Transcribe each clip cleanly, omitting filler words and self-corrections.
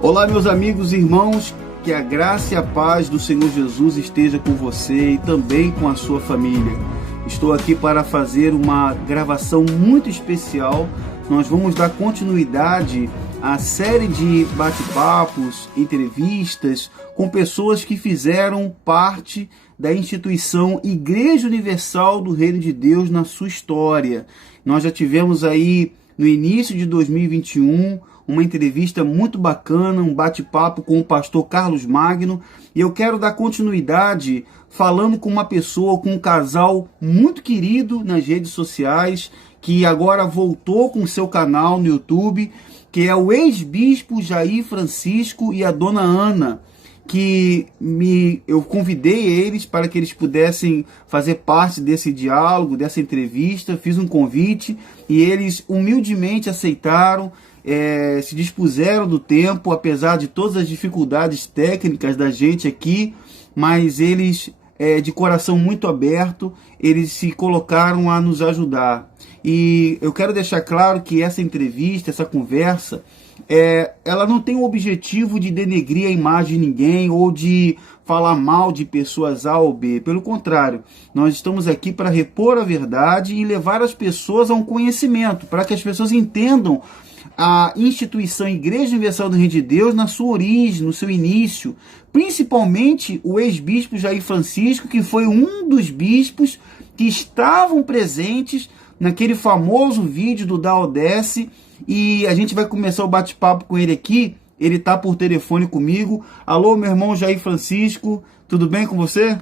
Olá, meus amigos e irmãos, que a graça e a paz do Senhor Jesus esteja com você e também com a sua família. Estou aqui para fazer uma gravação muito especial. Nós vamos dar continuidade à série de bate-papos, entrevistas com pessoas que fizeram parte da instituição Igreja Universal do Reino de Deus na sua história. Nós já tivemos aí no início de 2021 uma entrevista muito bacana, um bate-papo com o pastor Carlos Magno, e eu quero dar continuidade falando com uma pessoa, com um casal muito querido nas redes sociais, que agora voltou com seu canal no YouTube, que é o ex-bispo Jair Francisco e a dona Ana, que eu convidei eles para que eles pudessem fazer parte desse diálogo, dessa entrevista, fiz um convite e eles humildemente aceitaram, se dispuseram do tempo, apesar de todas as dificuldades técnicas da gente aqui, mas eles, de coração muito aberto, eles se colocaram a nos ajudar. E eu quero deixar claro que essa entrevista, essa conversa, ela não tem o objetivo de denegrir a imagem de ninguém ou de falar mal de pessoas A ou B. Pelo contrário, nós estamos aqui para repor a verdade e levar as pessoas a um conhecimento, para que as pessoas entendam a instituição Igreja Universal do Reino de Deus na sua origem, no seu início, principalmente o ex-bispo Jair Francisco, que foi um dos bispos que estavam presentes naquele famoso vídeo do Da Odesse, e a gente vai começar o bate-papo com ele aqui. Ele está por telefone comigo. Alô, meu irmão Jair Francisco, tudo bem com você?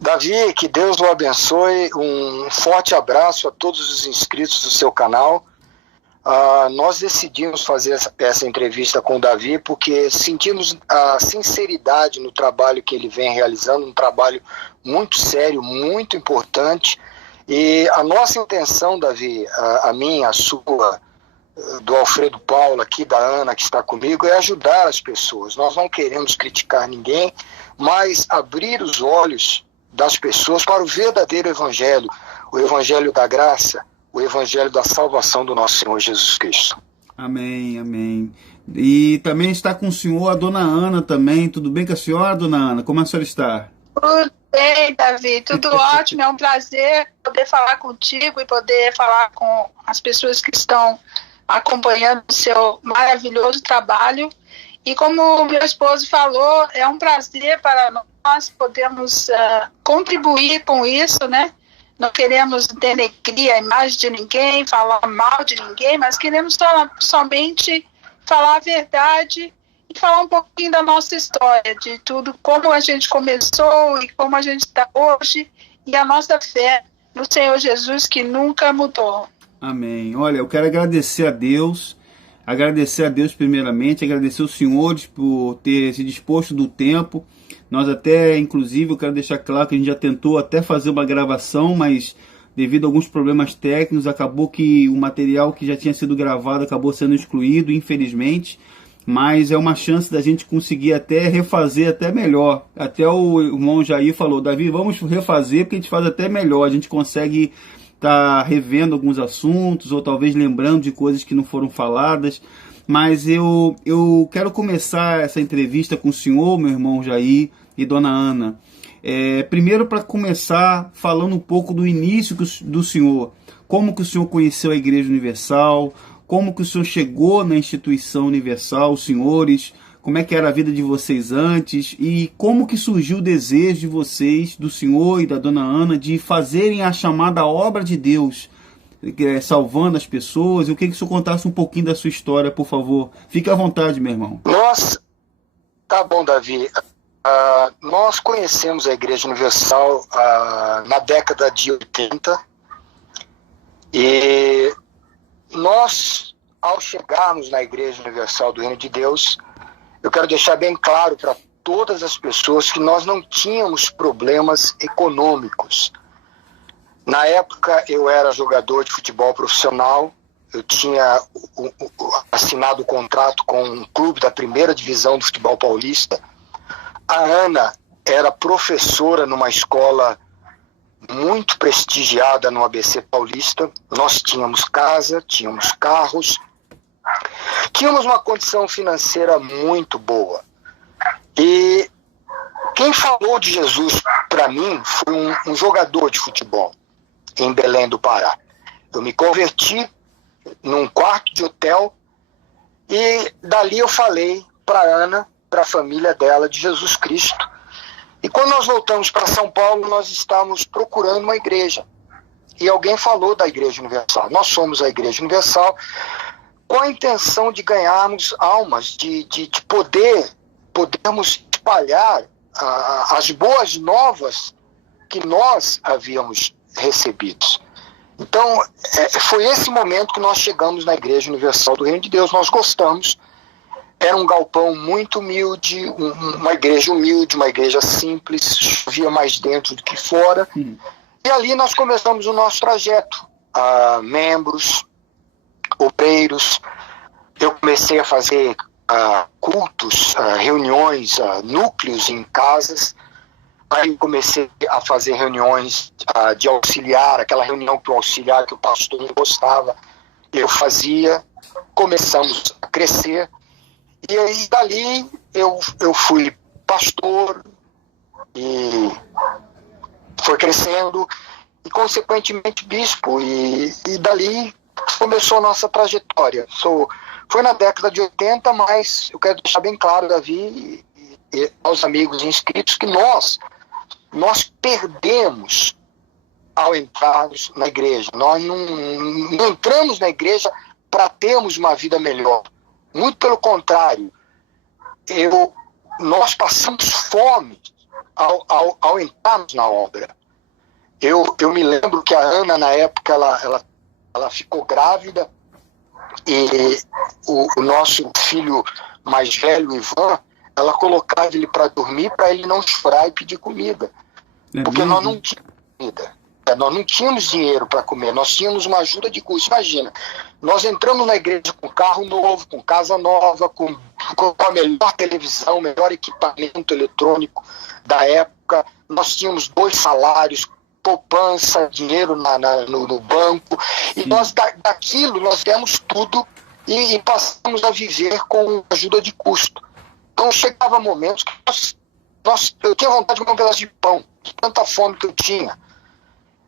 Davi, que Deus o abençoe, um forte abraço a todos os inscritos do seu canal. Nós decidimos fazer essa entrevista com o Davi porque sentimos a sinceridade no trabalho que ele vem realizando, um trabalho muito sério, muito importante. E a nossa intenção, Davi, a minha, a sua, do Alfredo Paulo, aqui da Ana, que está comigo, é ajudar as pessoas. Nós não queremos criticar ninguém, mas abrir os olhos das pessoas para o verdadeiro evangelho, o evangelho da graça, o evangelho da salvação do nosso Senhor Jesus Cristo. Amém, amém. E também está com o senhor a dona Ana também. Tudo bem com a senhora, dona Ana? Como a senhora está? Tudo bem, Davi, tudo ótimo, é um prazer poder falar contigo e poder falar com as pessoas que estão acompanhando o seu maravilhoso trabalho. E como o meu esposo falou, é um prazer para nós podermos contribuir com isso, né? Não queremos denegrir a imagem de ninguém, falar mal de ninguém, mas queremos somente falar a verdade e falar um pouquinho da nossa história, de tudo, como a gente começou e como a gente está hoje, e a nossa fé no Senhor Jesus que nunca mudou. Amém. Olha, eu quero agradecer a Deus primeiramente, agradecer os senhores por ter se disposto do tempo. Nós até, inclusive, eu quero deixar claro que a gente já tentou até fazer uma gravação, mas devido a alguns problemas técnicos, acabou que o material que já tinha sido gravado acabou sendo excluído, infelizmente. Mas é uma chance da gente conseguir até refazer até melhor. Até o irmão Jair falou, Davi, vamos refazer porque a gente faz até melhor. A gente consegue estar revendo alguns assuntos ou talvez lembrando de coisas que não foram faladas. Mas eu quero começar essa entrevista com o senhor, meu irmão Jair e dona Ana. Primeiro, para começar falando um pouco do início do senhor. Como que o senhor conheceu a Igreja Universal? Como que o senhor chegou na instituição universal, os senhores? Como é que era a vida de vocês antes? E como que surgiu o desejo de vocês, do senhor e da dona Ana, de fazerem a chamada obra de Deus, salvando as pessoas? Eu queria que o senhor contasse um pouquinho da sua história, por favor. Fique à vontade, meu irmão. Tá bom, Davi. Nós conhecemos a Igreja Universal na década de 80 e nós, ao chegarmos na Igreja Universal do Reino de Deus, eu quero deixar bem claro para todas as pessoas que nós não tínhamos problemas econômicos. Na época eu era jogador de futebol profissional, eu tinha assinado o contrato com um clube da primeira divisão do futebol paulista. A Ana era professora numa escola muito prestigiada no ABC Paulista. Nós tínhamos casa, tínhamos carros, tínhamos uma condição financeira muito boa. E quem falou de Jesus para mim foi um jogador de futebol em Belém do Pará. Eu me converti num quarto de hotel e dali eu falei para Ana, para a família dela, de Jesus Cristo. E quando nós voltamos para São Paulo, nós estávamos procurando uma igreja. E alguém falou da Igreja Universal. Nós somos a Igreja Universal com a intenção de ganharmos almas, de podermos espalhar as boas novas que nós havíamos recebido. Então, foi esse momento que nós chegamos na Igreja Universal do Reino de Deus. Nós gostamos. Era um galpão muito humilde, uma igreja humilde, uma igreja simples, chovia mais dentro do que fora. E ali nós começamos o nosso trajeto. Membros, obreiros. Eu comecei a fazer cultos, reuniões, núcleos em casas. Aí comecei a fazer reuniões de auxiliar, aquela reunião que o auxiliar, que o pastor não gostava, eu fazia. Começamos a crescer. E aí dali eu fui pastor e foi crescendo e consequentemente bispo. E dali começou a nossa trajetória. Foi na década de 80, mas eu quero deixar bem claro, Davi, e aos amigos inscritos, que nós perdemos ao entrarmos na igreja. Nós não entramos na igreja para termos uma vida melhor. Muito pelo contrário. Nós passamos fome ao entrarmos na obra. Eu me lembro que a Ana, na época, ela ficou grávida e o nosso filho mais velho, Ivan, ela colocava ele para dormir para ele não chorar e pedir comida. Porque nós não tínhamos comida. Nós não tínhamos dinheiro para comer, nós tínhamos uma ajuda de custo. Imagina, nós entramos na igreja com carro novo, com casa nova, com a melhor televisão, melhor equipamento eletrônico da época. Nós tínhamos 2 salários, poupança, dinheiro no banco. E nós, daquilo, nós demos tudo e passamos a viver com ajuda de custo. Então chegava momentos que eu tinha vontade de comer um pedaço de pão, de tanta fome que eu tinha.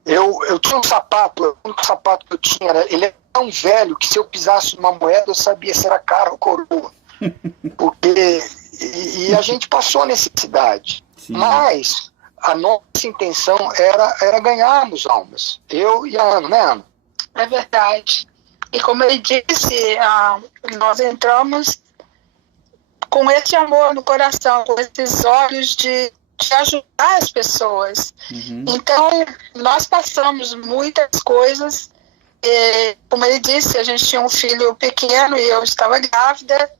Eu tinha um sapato, o único sapato que eu tinha, ele era tão velho que se eu pisasse numa moeda eu sabia se era cara ou coroa. E a gente passou a necessidade. Sim. Mas a nossa intenção era ganharmos almas. Eu e a Ana, né, Ana? É verdade. E como ele disse, nós entramos com esse amor no coração, com esses olhos de ajudar as pessoas. Então, nós passamos muitas coisas. Como ele disse, a gente tinha um filho pequeno e eu estava grávida.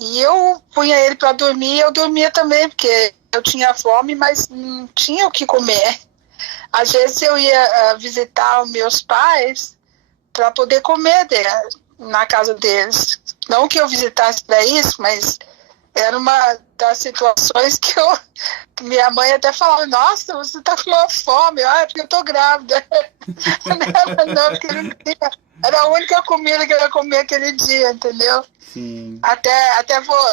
E eu punha ele para dormir, eu dormia também, porque eu tinha fome, mas não tinha o que comer. Às vezes eu ia visitar os meus pais para poder comer na casa deles. Não que eu visitasse para isso, mas era uma das situações que minha mãe até falava: nossa, você está com uma fome. É porque eu estou grávida. Não, porque era a única comida que eu ia comer aquele dia, entendeu? Sim. Até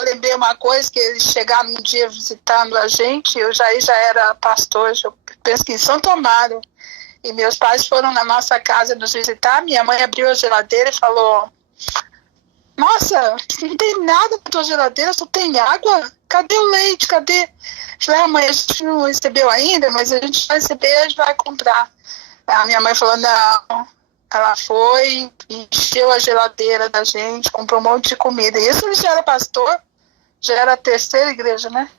lembrei uma coisa, que eles chegaram um dia visitando a gente, eu já era pastor, eu penso que em Santo Amaro, e meus pais foram na nossa casa nos visitar. Minha mãe abriu a geladeira e falou: nossa, não tem nada na tua geladeira, só tem água? Cadê o leite? Cadê? Eu falei: mãe, a gente não recebeu ainda, mas a gente vai receber, a gente vai comprar. A minha mãe falou: não. Ela foi, encheu a geladeira da gente, comprou um monte de comida. E isso ele já era pastor, já era a 3ª igreja, né?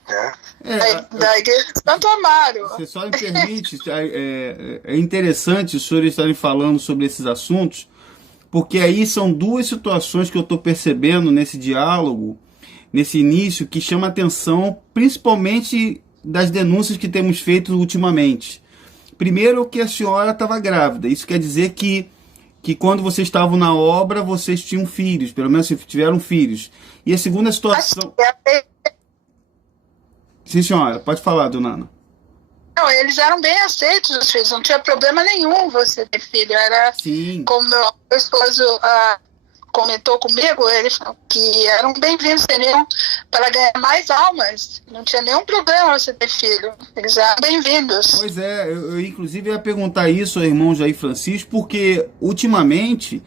Da igreja de Santo Amaro. Você só me permite, é interessante os senhores estarem falando sobre esses assuntos, porque aí são 2 situações que eu estou percebendo nesse diálogo, nesse início, que chama atenção, principalmente das denúncias que temos feito ultimamente. Primeiro, que a senhora estava grávida. Isso quer dizer que quando vocês estavam na obra, vocês tinham filhos, pelo menos tiveram filhos. E a segunda situação... Sim, senhora, pode falar, dona Ana. Não, eles eram bem aceitos, os filhos, não tinha problema nenhum você ter filho. Era Sim. Como meu esposo comentou comigo, ele falou que eram bem-vindos, seriam para ganhar mais almas. Não tinha nenhum problema você ter filho. Eles eram bem-vindos. Pois é, eu inclusive ia perguntar isso ao irmão Jair Francisco, porque ultimamente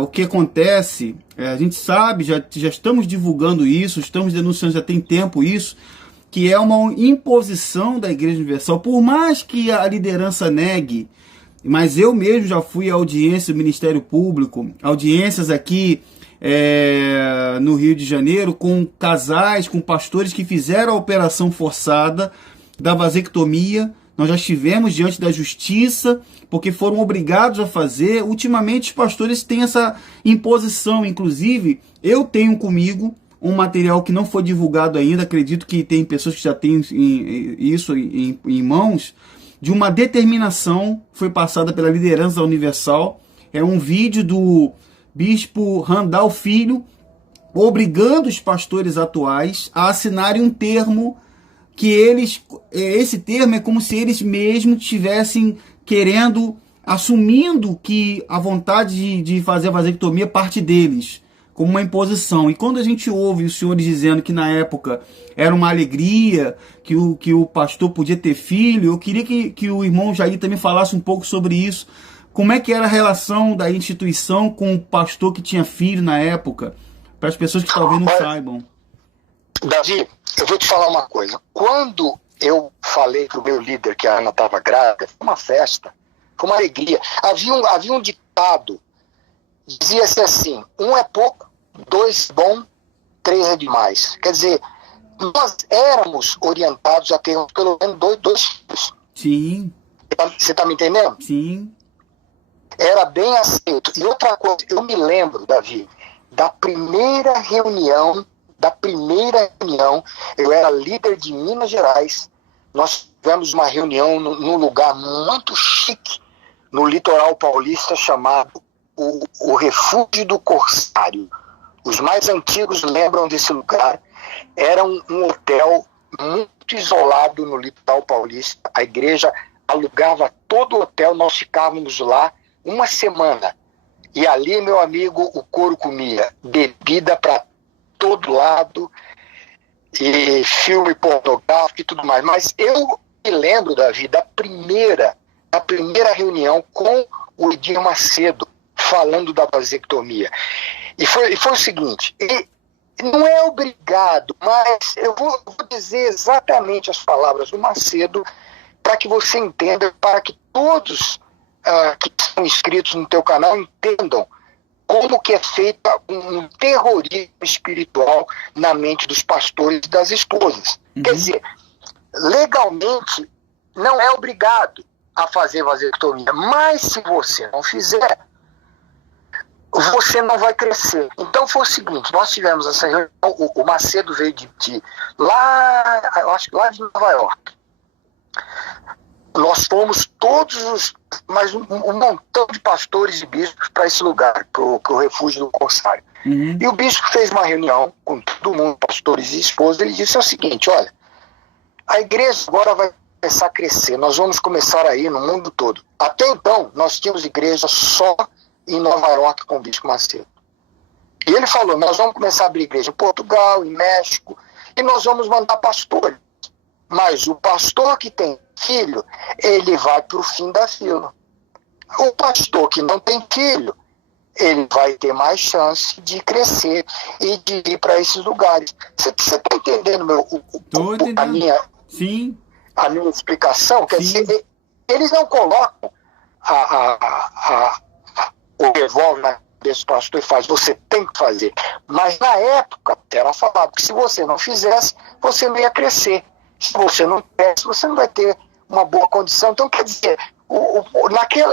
o que acontece, a gente sabe, já estamos divulgando isso, estamos denunciando já tem tempo isso, que é uma imposição da Igreja Universal, por mais que a liderança negue. Mas eu mesmo já fui à audiência do Ministério Público, audiências aqui no Rio de Janeiro, com casais, com pastores que fizeram a operação forçada da vasectomia. Nós já estivemos diante da justiça, porque foram obrigados a fazer. Ultimamente os pastores têm essa imposição, inclusive eu tenho comigo um material que não foi divulgado ainda, acredito que tem pessoas que já têm isso em mãos, de uma determinação foi passada pela liderança universal. É um vídeo do bispo Randall Filho obrigando os pastores atuais a assinarem um termo que esse termo é como se eles mesmos estivessem querendo, assumindo que a vontade de fazer a vasectomia parte deles, como uma imposição. E quando a gente ouve os senhores dizendo que na época era uma alegria, que o pastor podia ter filho, eu queria que o irmão Jair também falasse um pouco sobre isso. Como é que era a relação da instituição com o pastor que tinha filho na época? Para as pessoas que talvez não saibam. Davi, eu vou te falar uma coisa. Quando eu falei pro meu líder que a Ana estava grávida, foi uma festa, foi uma alegria. Havia um ditado, dizia-se assim: 1 é pouco, 2 é bom, 3 é demais. Quer dizer, nós éramos orientados a ter pelo menos dois filhos. Sim. Você está me entendendo? Sim. Era bem aceito. E outra coisa, eu me lembro, Davi, da primeira reunião, eu era líder de Minas Gerais, nós tivemos uma reunião num lugar muito chique, no litoral paulista, chamado o Refúgio do Corsário. Os mais antigos lembram desse lugar. Era um hotel muito isolado no litoral paulista. A igreja alugava todo o hotel, nós ficávamos lá uma semana. E ali, meu amigo, o couro comia bebida para todo lado, e filme pornográfico e tudo mais. Mas eu me lembro, Davi, da primeira reunião com o Edir Macedo, falando da vasectomia. E foi o seguinte: não é obrigado, mas eu vou dizer exatamente as palavras do Macedo para que você entenda, para que todos que estão inscritos no teu canal entendam como que é feito um terrorismo espiritual na mente dos pastores e das esposas. Uhum. Quer dizer, legalmente não é obrigado a fazer vasectomia, mas se você não fizer, você não vai crescer. Então foi o seguinte: nós tivemos essa reunião, o Macedo veio de lá, eu acho que lá de Nova York. Nós fomos mas um montão de pastores e bispos para esse lugar, para o Refúgio do Corsário. Uhum. E o bispo fez uma reunião com todo mundo, pastores e esposas. Ele disse o seguinte: olha, a igreja agora vai começar a crescer, nós vamos começar a ir no mundo todo. Até então, nós tínhamos igreja só em Nova York com o bispo Macedo. E ele falou: nós vamos começar a abrir igreja em Portugal, em México, e nós vamos mandar pastores. Mas o pastor que tem filho, ele vai para o fim da fila. O pastor que não tem filho, ele vai ter mais chance de crescer e de ir para esses lugares. Você está entendendo Sim. A minha explicação? Quer dizer, eles não colocam o revólver na cabeça do pastor e faz: você tem que fazer. Mas na época era falado que se você não fizesse, você não ia crescer. Se você não cresce, você não vai ter uma boa condição. Então, quer dizer,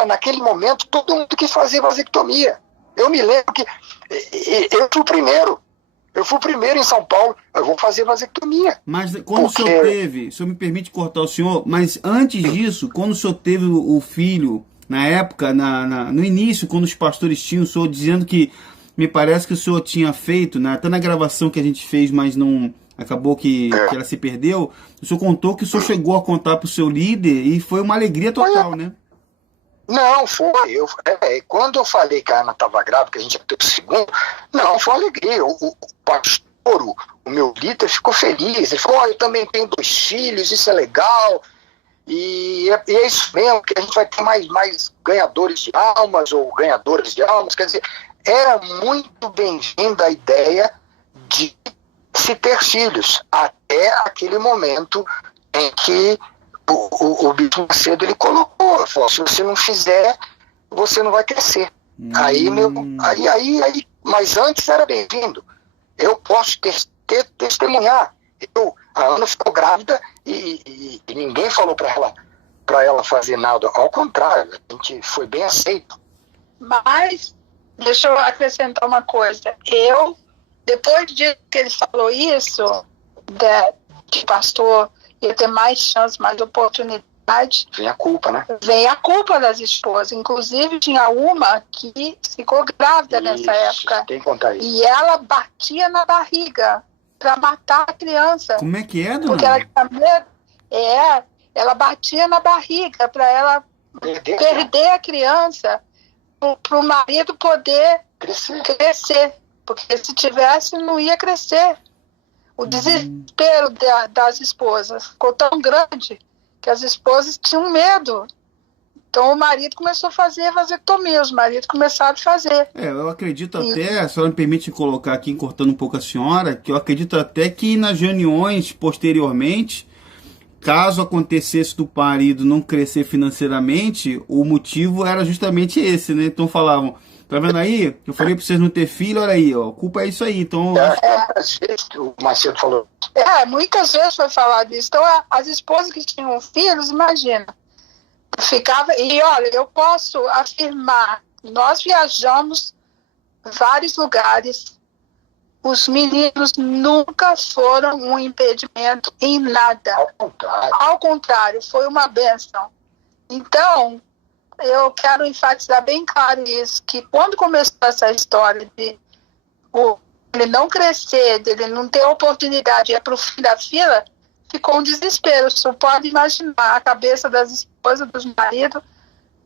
naquele momento, todo mundo quis fazer vasectomia. Eu me lembro que eu fui o primeiro em São Paulo, eu vou fazer vasectomia. Mas quando o senhor teve, o senhor me permite cortar o senhor, mas antes disso, quando o senhor teve o filho, na época, no início, quando os pastores tinham, o senhor dizendo que, me parece que o senhor tinha feito, até na gravação que a gente fez, mas não... acabou que ela se perdeu, o senhor contou que o senhor chegou a contar para o seu líder e foi uma alegria total, né? Não, foi. Quando eu falei que a Ana estava grávida, que a gente ia ter o segundo, não, foi uma alegria. O pastor, o meu líder, ficou feliz. Ele falou, eu também tenho 2 filhos, isso é legal. E é isso mesmo, que a gente vai ter mais ganhadores de almas ou ganhadoras de almas. Quer dizer, era muito bem-vinda a ideia de se ter filhos, até aquele momento em que o Bispo Macedo ele colocou, falou, se você não fizer, você não vai crescer. Aí, mas antes era bem-vindo. Eu posso testemunhar. A Ana ficou grávida e ninguém falou para ela fazer nada. Ao contrário, a gente foi bem aceito. Mas, deixa eu acrescentar uma coisa. Depois de que ele falou isso, que pastor ia ter mais chance, mais oportunidade. Vem a culpa, né? Vem a culpa das esposas. Inclusive, tinha uma que ficou grávida nessa época. Tem que contar isso. E ela batia na barriga para matar a criança. Como é que é, dona? Porque ela tinha medo. Ela batia na barriga para ela perder a criança, para o marido poder crescer. Porque se tivesse, não ia crescer. O desespero das esposas ficou tão grande que as esposas tinham medo. Então o marido começou a fazer vasectomia, os maridos começaram a fazer. Eu acredito até, a senhora me permite colocar aqui, cortando um pouco a senhora, que eu acredito até que nas reuniões posteriormente, caso acontecesse do marido não crescer financeiramente, o motivo era justamente esse, né? Então falavam, tá vendo aí? Eu falei pra vocês não ter filho, olha aí, ó, a culpa é isso aí. Então, às vezes o Macedo falou. Muitas vezes foi falado isso. Então as esposas que tinham filhos, imagina, ficava. E olha, eu posso afirmar, nós viajamos vários lugares, os meninos nunca foram um impedimento em nada. Ao contrário, foi uma bênção. Então, eu quero enfatizar bem claro isso, que quando começou essa história de ele não crescer, dele não ter oportunidade de ir para o fim da fila, ficou um desespero. Você pode imaginar a cabeça das esposas, dos maridos.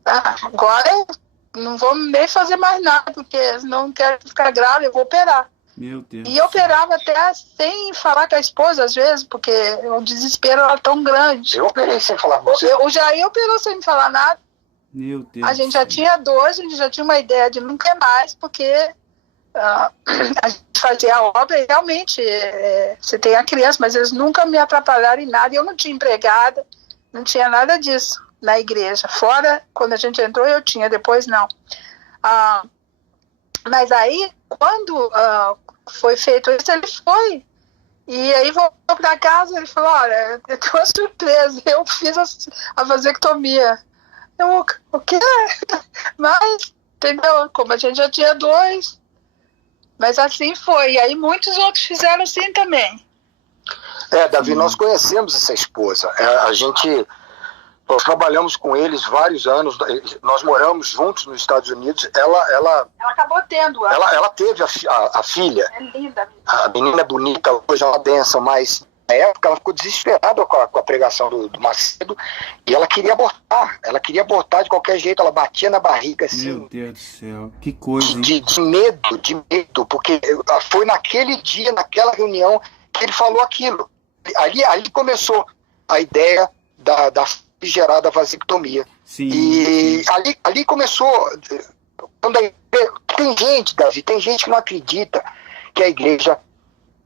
Agora eu não vou nem fazer mais nada, porque não quero ficar grávida, eu vou operar. Meu Deus. E eu operava até sem falar com a esposa, às vezes, porque o desespero era tão grande. Eu operei sem falar com você. O Jair operou sem me falar nada. Meu Deus. A gente já tinha 2, a gente já tinha uma ideia de não quer mais, porque a gente fazia a obra e realmente você tem a criança, mas eles nunca me atrapalharam em nada. Eu não tinha empregada, não tinha nada disso na igreja. Fora, quando a gente entrou, eu tinha, depois não. Mas aí, quando foi feito isso, ele foi. E aí voltou para casa, ele falou, olha, eu tenho uma surpresa, eu fiz a vasectomia. O quê? Mas, entendeu? Como a gente já tinha 2. Mas assim foi. E aí muitos outros fizeram assim também. Davi, nós conhecemos essa esposa. Nós trabalhamos com eles vários anos. Nós moramos juntos nos Estados Unidos. Ela acabou tendo. Ela teve a filha. É linda. A menina é bonita, hoje é uma benção, mas na época ela ficou desesperada com a pregação do Macedo e ela queria abortar. Ela queria abortar de qualquer jeito, ela batia na barriga assim. Meu Deus do céu, que coisa. De medo, porque foi naquele dia, naquela reunião, que ele falou aquilo. Ali começou a ideia da gerada vasectomia. Sim, e sim. Ali começou. Tem gente, Davi, tem gente que não acredita que a igreja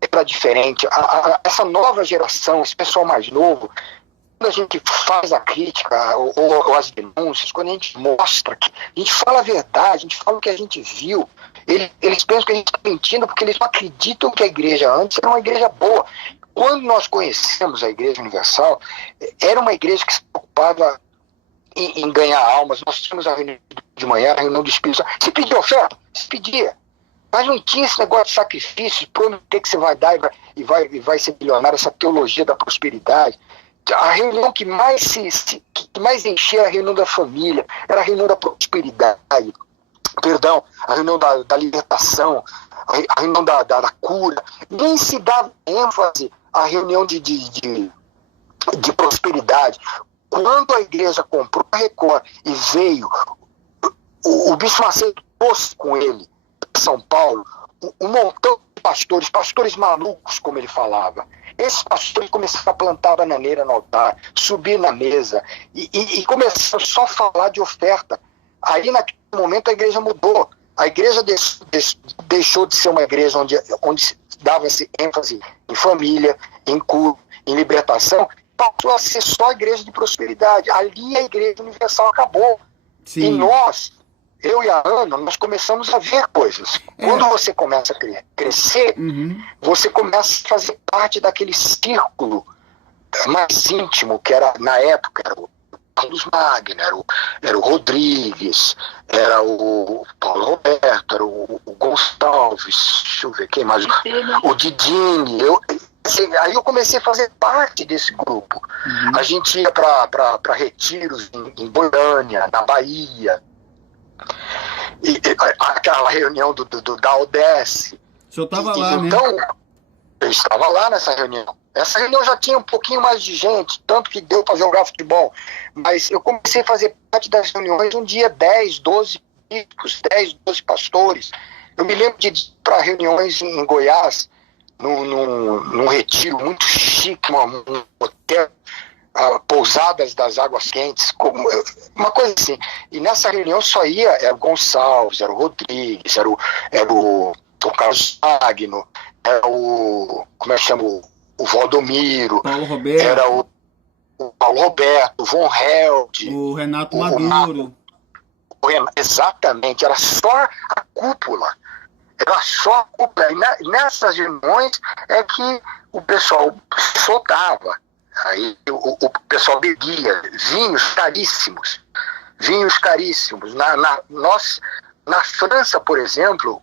é diferente. Essa nova geração, esse pessoal mais novo, quando a gente faz a crítica ou as denúncias, quando a gente mostra, a gente fala a verdade, a gente fala o que a gente viu, eles pensam que a gente está mentindo porque eles não acreditam que a igreja antes era uma igreja boa. Quando nós conhecemos a Igreja Universal, era uma igreja que se preocupava em ganhar almas. Nós tínhamos a reunião de manhã, a reunião do Espírito Santo. Se pedia oferta? Se pedia. Mas não tinha esse negócio de sacrifício, de prometer que você vai dar e vai ser milionário, essa teologia da prosperidade. A reunião que mais enchia era a reunião da família, era a reunião da prosperidade, a reunião da libertação, a reunião da cura. Nem se dava ênfase à reunião de prosperidade. Quando a igreja comprou a Record e veio, o Bispo Macedo trouxe com ele para São Paulo um montão de pastores malucos, como ele falava. Esses pastores começaram a plantar bananeira no altar, subir na mesa e começaram só a falar de oferta. Aí, naquele momento, a igreja mudou. A igreja deixou de ser uma igreja onde dava-se ênfase em família, em culto, em libertação, passou a ser só a igreja de prosperidade. Ali a igreja universal acabou. Sim. E nós, eu e a Ana, nós começamos a ver coisas. Quando você começa a crescer, você começa a fazer parte daquele círculo mais íntimo, que era, na época, era o Carlos Magno, era o Rodrigues, era o Paulo Roberto, era o Gonçalves, deixa eu ver quem mais, o Didini. Aí eu comecei a fazer parte desse grupo. A gente ia para retiros em Goiânia, na Bahia, aquela reunião da ODS. O senhor estava lá, né? Então, eu estava lá nessa reunião. Essa reunião já tinha um pouquinho mais de gente, tanto que deu para jogar futebol. Mas eu comecei a fazer parte das reuniões um dia, 10, 12 bispos, 10, 12 pastores. Eu me lembro de ir para reuniões em Goiás, num retiro muito chique, um hotel, pousadas das águas quentes, uma coisa assim. E nessa reunião só era o Gonçalves, era o Rodrigues, era o Carlos Magno, era o, como é que chama, o Valdomiro, Paulo Roberto, era o Paulo Roberto, o Von Held, o Renato Maduro. Exatamente, era só a cúpula. Era só a cúpula. E nessas reuniões é que o pessoal soltava. Aí o pessoal bebia vinhos caríssimos. Na França, por exemplo,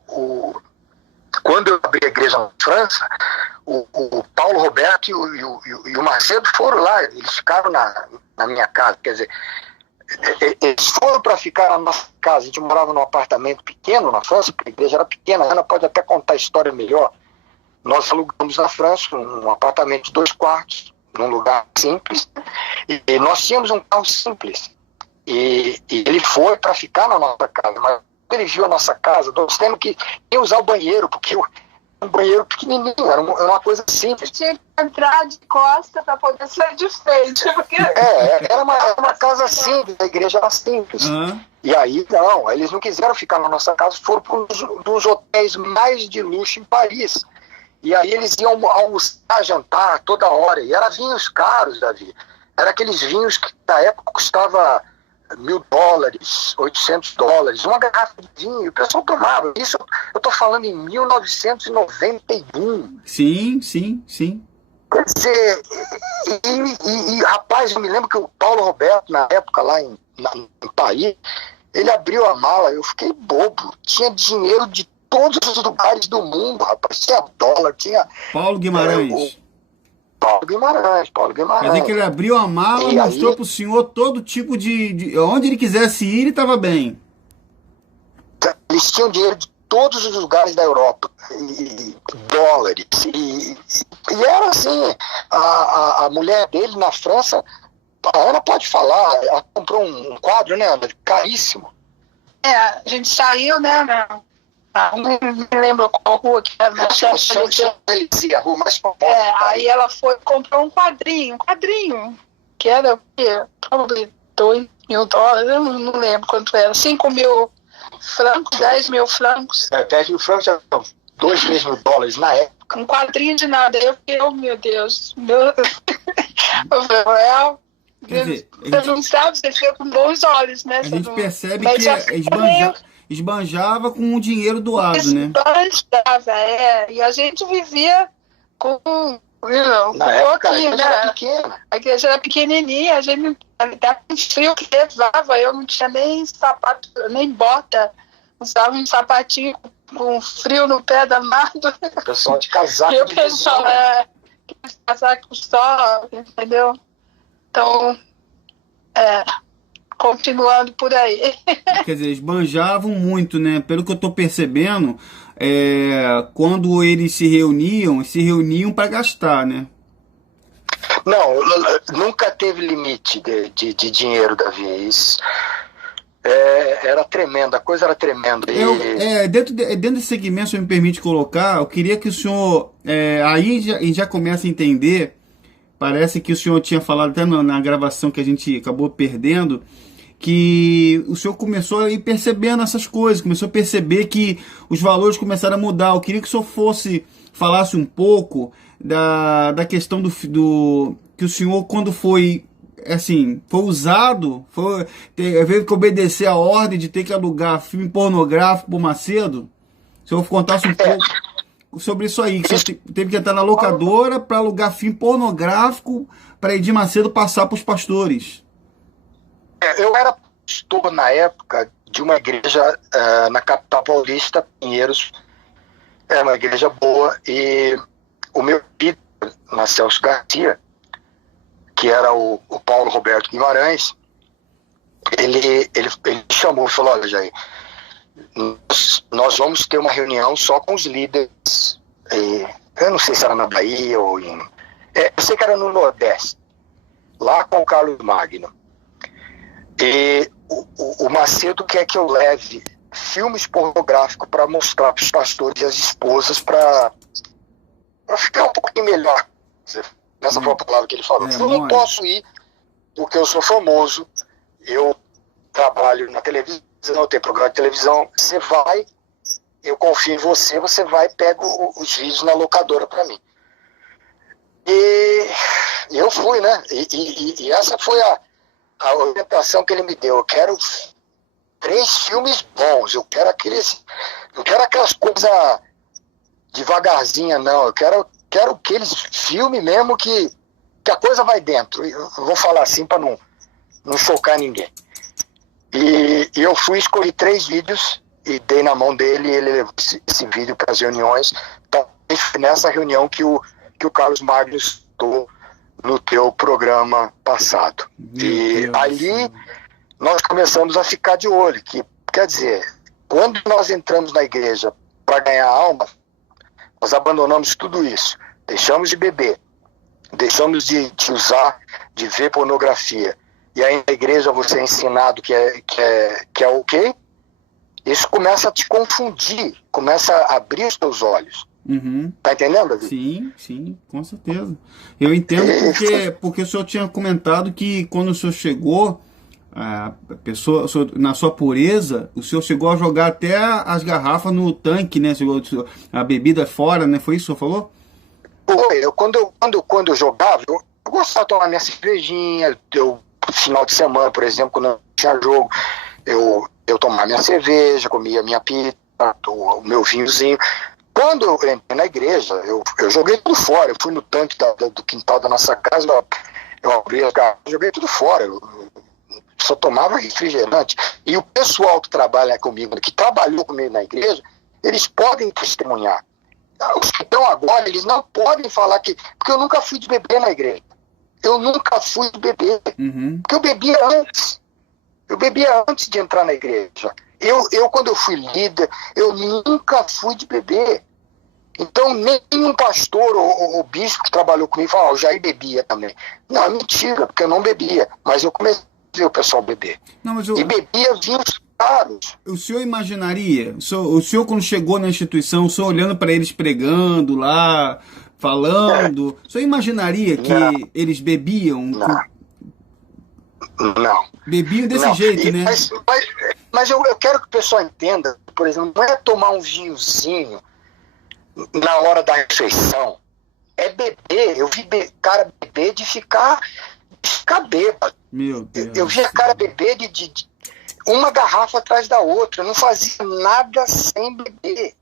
quando eu abri a igreja na França, o Paulo Roberto e o Macedo foram lá, eles ficaram na minha casa. Quer dizer, eles foram para ficar na nossa casa. A gente morava num apartamento pequeno na França, porque a igreja era pequena. A Ana pode até contar a história melhor. Nós alugamos na França um apartamento de 2 quartos, num lugar simples, e nós tínhamos um carro simples. E ele foi para ficar na nossa casa, mas quando ele viu a nossa casa, nós temos que ir usar o banheiro, porque um banheiro pequenininho, era uma coisa simples. Tinha que entrar de costa para poder sair de frente. Porque... era uma casa simples, a igreja era simples. E aí, não, eles não quiseram ficar na nossa casa, foram para um dos hotéis mais de luxo em Paris. E aí eles iam almoçar, jantar toda hora. E eram vinhos caros, Davi. Era aqueles vinhos que na época custava $1.000, $800, uma garrafa de vinho. O pessoal tomava. Isso eu estou falando em 1991. Sim. Quer dizer, rapaz, eu me lembro que o Paulo Roberto, na época, lá em Paris, ele abriu a mala, eu fiquei bobo. Tinha dinheiro de todos os lugares do mundo, rapaz. Tinha dólar, tinha... Paulo Guimarães. Paulo Guimarães. Quer dizer que ele abriu a mala e mostrou para o senhor todo tipo de... Onde ele quisesse ir, ele estava bem. Eles tinham dinheiro de todos os lugares da Europa. E dólares. E era assim, a mulher dele na França, a Ana pode falar, ela comprou um quadro, né, Ana? Caríssimo. A gente saiu, né, não me lembro qual rua que era. A rua mais famosa. Aí ela comprou um quadrinho, que era o quê? Talvez $2.000, eu não lembro quanto era, 5.000 francos, 10.000 francos. 10.000 francos eram $2.000 na época. Um quadrinho de nada, eu fiquei, meu Deus, quer dizer, você não sabe, você fica com bons olhos, né? A gente percebe que esbanjava com o dinheiro doado, né? Esbanjava, e a gente vivia com pouquinho, né? A igreja era pequenininha, a gente até com frio que levava, eu não tinha nem sapato, nem bota, usava um sapatinho com frio no pé danado. O pessoal de casaco. E o pessoal de casaco só, entendeu? Então, continuando por aí. Quer dizer, esbanjavam muito, né? Pelo que eu tô percebendo, quando eles se reuniam para gastar, né? Não, nunca teve limite de dinheiro, Davi. Isso, era tremendo, a coisa era tremenda. Dentro desse segmento, se me permite colocar, eu queria que o senhor, aí já começa a entender, parece que o senhor tinha falado até na gravação que a gente acabou perdendo, que o senhor começou a ir percebendo essas coisas, começou a perceber que os valores começaram a mudar. Eu queria que o senhor falasse um pouco da questão do que o senhor, quando foi usado, veio que obedecer a ordem de ter que alugar filme pornográfico por Macedo. Se eu contasse um pouco sobre isso aí, que você teve que entrar na locadora para alugar filme pornográfico para Edir Macedo passar para os pastores. Eu era pastor na época de uma igreja na capital paulista, Pinheiros. É uma igreja boa, e o meu filho, Celso Garcia, que era o Paulo Roberto Guimarães, ele chamou e falou: olha, Jair, nós vamos ter uma reunião só com os líderes, eu não sei se era na Bahia ou eu sei que era no Nordeste, lá com o Carlos Magno. E o Macedo quer que eu leve filmes pornográficos para mostrar para os pastores e as esposas para ficar um pouquinho melhor. Essa foi a palavra que ele falou. Eu não posso ir porque eu sou famoso, eu trabalho na televisão, eu tenho programa de televisão. Você vai, eu confio em você, você vai e pega os vídeos na locadora para mim. E eu fui, né? E essa foi a orientação que ele me deu. Eu quero 3 filmes bons, eu quero aquelas coisas devagarzinha, não. Eu quero aqueles filmes mesmo que a coisa vai dentro. Eu vou falar assim para não chocar ninguém. E eu fui escolher 3 vídeos e dei na mão dele, e ele levou esse vídeo para as reuniões. Então, foi nessa reunião que o Carlos Magno estou no teu programa passado. E ali nós começamos a ficar de olho, que quer dizer, quando nós entramos na igreja para ganhar alma, nós abandonamos tudo isso, deixamos de beber, deixamos de usar, de ver pornografia, e aí na igreja você é ensinado que é ok, isso começa a te confundir, começa a abrir os teus olhos. Uhum. Tá entendendo, Davi? Sim, com certeza. Eu entendo porque o senhor tinha comentado que quando o senhor chegou, a pessoa, na sua pureza, o senhor chegou a jogar até as garrafas no tanque, né? A bebida fora, né? Foi isso que o senhor falou? Quando eu jogava, eu gostava de tomar minha cervejinha. Final de semana, por exemplo, quando não tinha jogo, eu tomava minha cerveja, comia minha pizza, o meu vinhozinho. Quando eu entrei na igreja, eu joguei tudo fora. Eu fui no tanque do quintal da nossa casa, eu abri as garrafas, joguei tudo fora. Eu só tomava refrigerante. E o pessoal que trabalha comigo, que trabalhou comigo na igreja, eles podem testemunhar. Os que estão agora, eles não podem falar porque eu nunca fui de beber na igreja. Eu nunca fui de beber. Uhum. Porque eu bebia antes. Eu bebia antes de entrar na igreja. Eu, quando eu fui líder, eu nunca fui de beber. Então, nenhum pastor ou bispo que trabalhou comigo falou: o Jair bebia também. Não, é mentira, porque eu não bebia. Mas eu comecei a ver o pessoal beber. E bebia vinhos caros. O senhor imaginaria, o senhor quando chegou na instituição, o senhor olhando para eles pregando lá, falando, o senhor imaginaria que eles bebiam? Não. Bebiam desse jeito, né? Mas eu quero que o pessoal entenda, por exemplo, não é tomar um vinhozinho na hora da refeição. É beber. Eu vi cara beber de ficar bêbado. Meu Deus. Eu vi a cara beber de uma garrafa atrás da outra. Eu não fazia nada sem beber.